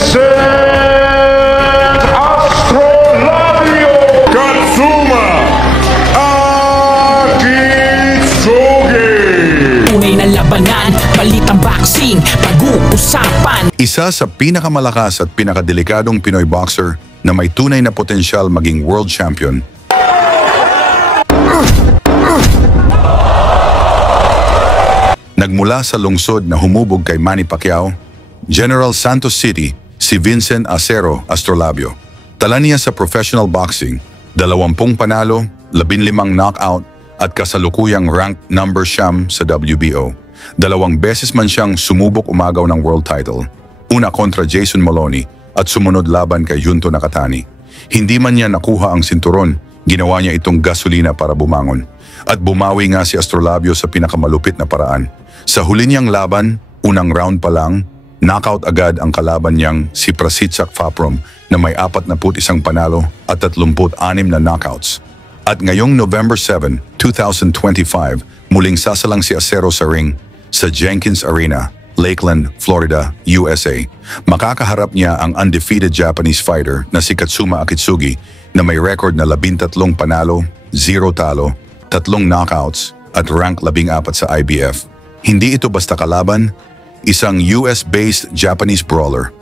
Vincent Astrolabio Katsuma Akitsugi. Tunay na labanan, balitang boxing, pag-uusapan. Isa sa pinakamalakas at pinakadelikadong Pinoy boxer na may tunay na potensyal maging world champion. Nagmula sa lungsod na humubog kay Manny Pacquiao, General Santos City, si Vincent Acero Astrolabio. Tala niya sa professional boxing, 20 panalo, 15 knockout at kasalukuyang ranked number siyam sa WBO. 2 beses man siyang sumubok umagaw ng world title. Una kontra Jason Maloney at sumunod laban kay Junto Nakatani. Hindi man niya nakuha ang sinturon, ginawa niya itong gasolina para bumangon. At bumawi nga si Astrolabio sa pinakamalupit na paraan. Sa huli niyang laban, unang round pa lang, knockout agad ang kalaban niyang si Prasitsak Faprom na may 41 panalo at 36 na knockouts. At ngayong November 7, 2025, muling sasalang si Acero sa ring sa Jenkins Arena, Lakeland, Florida, USA. Makakaharap niya ang undefeated Japanese fighter na si Katsuma Akitsugi na may record na 13 panalo, 0 talo, 3 knockouts at rank 14 sa IBF. Hindi ito basta kalaban, isang US-based Japanese brawler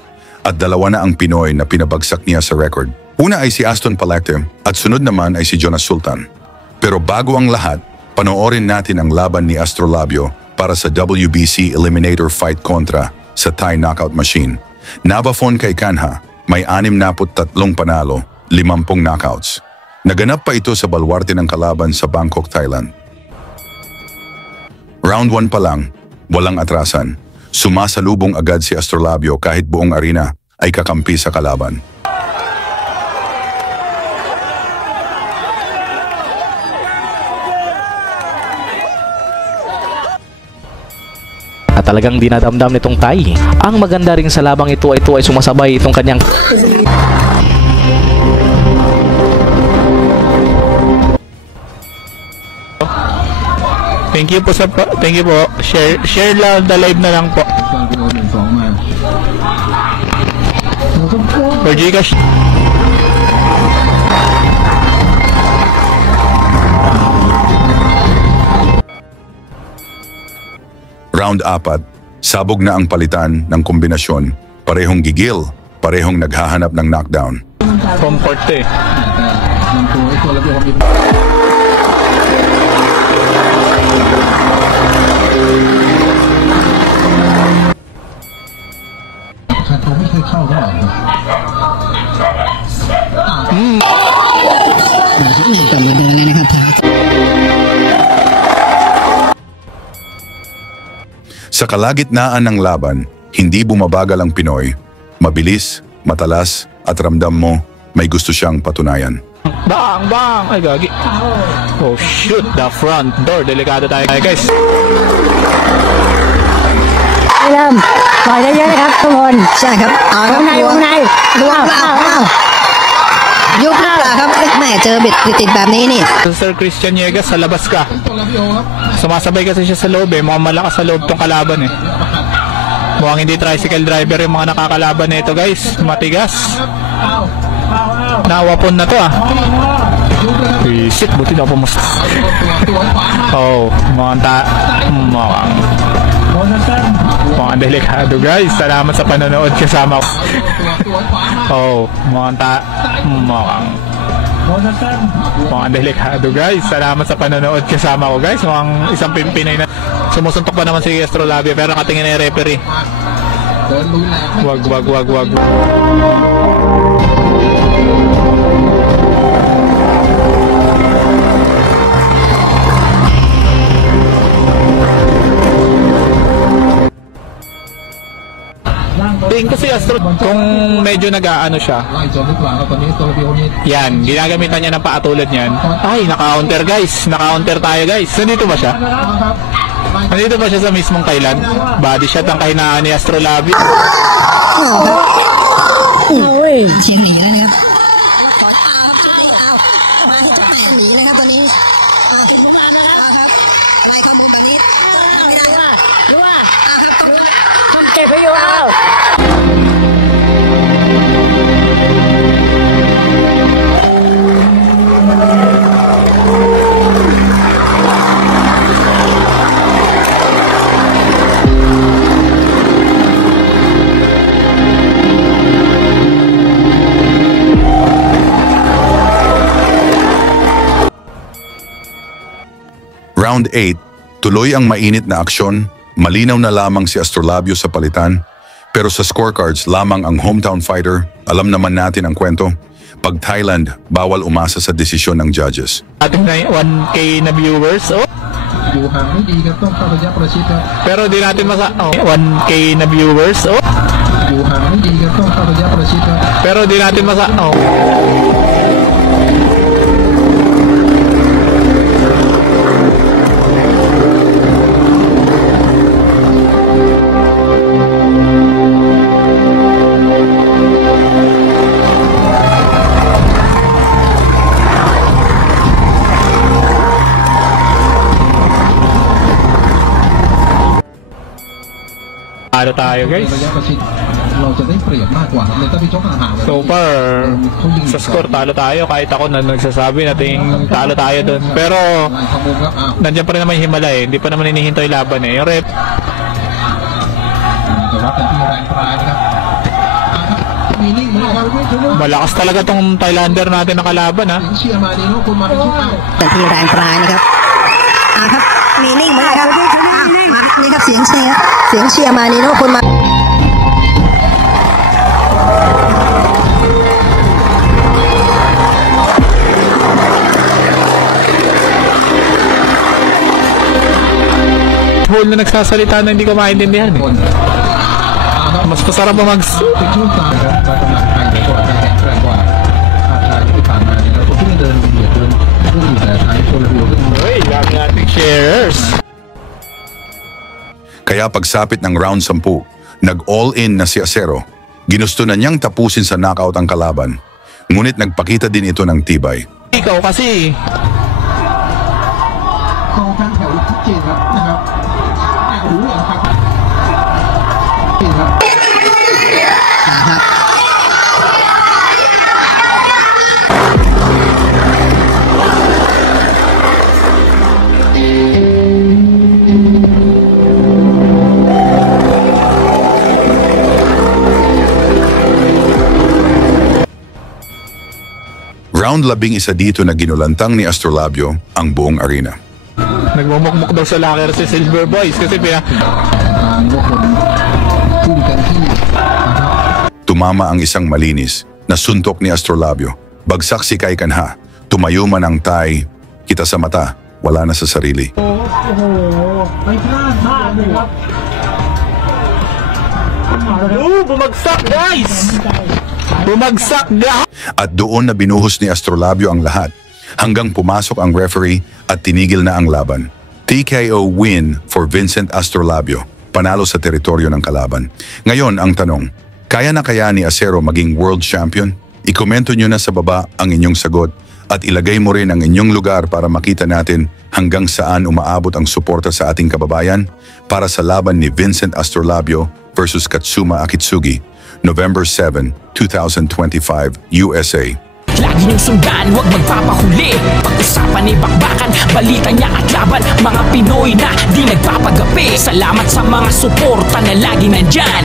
at 2 na ang Pinoy na pinabagsak niya sa record. Una ay si Aston Palacte at sunod naman ay si Jonas Sultan. Pero bago ang lahat, panoorin natin ang laban ni Astrolabio para sa WBC Eliminator Fight kontra sa Thai Knockout Machine. Nabafon kay Kanha, may 63 panalo, 50 knockouts. Naganap pa ito sa balwarte ng kalaban sa Bangkok, Thailand. Round 1 pa lang, walang atrasan. Sumasalubong agad si Astrolabio kahit buong arena ay kakampi sa kalaban. At talagang dinadamdam nitong Thai. Ang maganda rin sa labang ito ay sumasabay itong kanyang Thank you po thank you po. Share lang the live na lang po. For Gcash. Round 4, sabog na ang palitan ng kombinasyon. Parehong gigil, parehong naghahanap ng knockdown. Comfort eh. Sa kalagitnaan ng laban, hindi bumabagal ang Pinoy. Mabilis, matalas, at ramdam mo may gusto siyang patunayan. Bang! Bang! Ay, gagi. Oh, shoot! The front door. Delikado tayo, guys. เริ่มปล่อยได้เยอะนะครับทุกคนใช่ครับเอาครับวงในยุบหน้าเหรอครับแม่เจอบิดติดแบบนี้นี่ Sir Christian Yegas, sa labas ka. Sumasabay kasi siya sa loob eh. Mukhang malakas sa loob tong kalaban eh. Mukhang hindi tricycle driver yung mga nakakalaban nito guys. Matigas. Nawapon na to ah. Shit, buti na pumus. Oh, mukhang delikado guys. Salamat sa panonood kasama ko. Oh, mukhang delikado guys. Salamat sa panonood kasama ko guys. Mukhang isang Pinay na sumusuntok pa naman si Astrolabio pero nakatingin na yung referee. Wag. Tingin ko si Astro kung medyo nag-aano siya. Yan, ginagamitan niya ng paatulad niyan. Ay, naka-counter guys. Naka-counter tayo guys. Nandito ba siya? Nandito ba siya sa mismong Thailand? Body shot ang kahinaan ni Astrolabio. เชียงหนีแล้วนะครับมาให้เจ้าแม่หนีนะครับตอนนี้ถึงมุมอันนะครับอะไรข้อมูลแบบนี้ไม่ได้รู้ว่าครับต้องเก็บไว้อยู่ Round 8, tuloy ang mainit na aksyon, malinaw na lamang si Astrolabio sa palitan, pero sa scorecards lamang ang hometown fighter, alam naman natin ang kwento. Pag Thailand, bawal umasa sa desisyon ng judges. Ating na 1K na viewers. Oh. อยู่ห่างไม่ดีครับต้องเข้าระยะประชิดครับ Pero di natin 1K na viewers. Oh. อยู่ห่างไม่ดีครับต้องเข้าระยะประชิดครับ Pero di natin Talo tayo, guys. ระยะประชิดเราจะได้เปรียบมากกว่าเลยถ้าพี่ชกห่างๆ So far, sa score talo tayo. Kahit ako na nagsasabi natin talo tayo doon. Pero ไล่ขมุมครับอ้าว nandiyan pa rin naman yung himala eh. Hindi pa naman inihinto yung laban eh. Yung rep, จะวัดกันที่แรงปลายนะครับมีนิ่งเหมือนกันไม่ใช่ malakas talaga tong Thailander natin na kalaban ha. เชียร์มาดีโน่คุณมาเป็นชุดเอา เป็นที่แรงปลายนะครับครับมีนิ่งเหมือนกันครับนี่ครับเสียงเชียร์มานีโน่คุณมา Whole na nagsasalita na hindi ko maintindihan eh. Mas masarap pa เป็นช่วงกลางครับกำลังไทยเนี่ยก็จะแข็งแกร่งกว่าทางที่ผ่านมาเนี่ยเราที่เดินเบียดเดินผู้อยู่แต่ท้ายคนละหัวก็ Uy, dami nating shares. Kaya pagsapit ng round 10, nag-all-in na si Acero. Ginusto na niyang tapusin sa knockout ang kalaban. Ngunit nagpakita din ito ng tibay. Ikaw kasi. กองทางแถวชัดเจนครับนะครับรู้เหรอครับครับ Round 11 dito na ginulantang ni Astrolabio ang buong arena. Nagmumukmuk daw sa locker si Silver Boys kasi ทางพวกคนพุ่งกันที่นะครับ Tumama ang isang malinis na suntok ni Astrolabio. Bagsak si Kai Kanha. Tumayo man ang Thai. Kita sa mata, wala na sa sarili. bumagsak guys! Bumagsak guys! At doon na binuhos ni Astrolabio ang lahat hanggang pumasok ang referee at tinigil na ang laban. TKO win for Vincent Astrolabio, panalo sa teritoryo ng kalaban. Ngayon ang tanong, kaya na kaya ni Acero maging world champion? I-komento nyo na sa baba ang inyong sagot at ilagay mo rin ang inyong lugar para makita natin hanggang saan umaabot ang suporta sa ating kababayan para sa laban ni Vincent Astrolabio versus Katsuma Akitsugi, November 7, 2025, USA. Lagi niyong sundan, huwag magpapahuli. Pag-usapan ni bakbakan, balita niya at laban. Mga Pinoy na di nagpapagapi. Salamat sa mga suporta na lagi nandyan.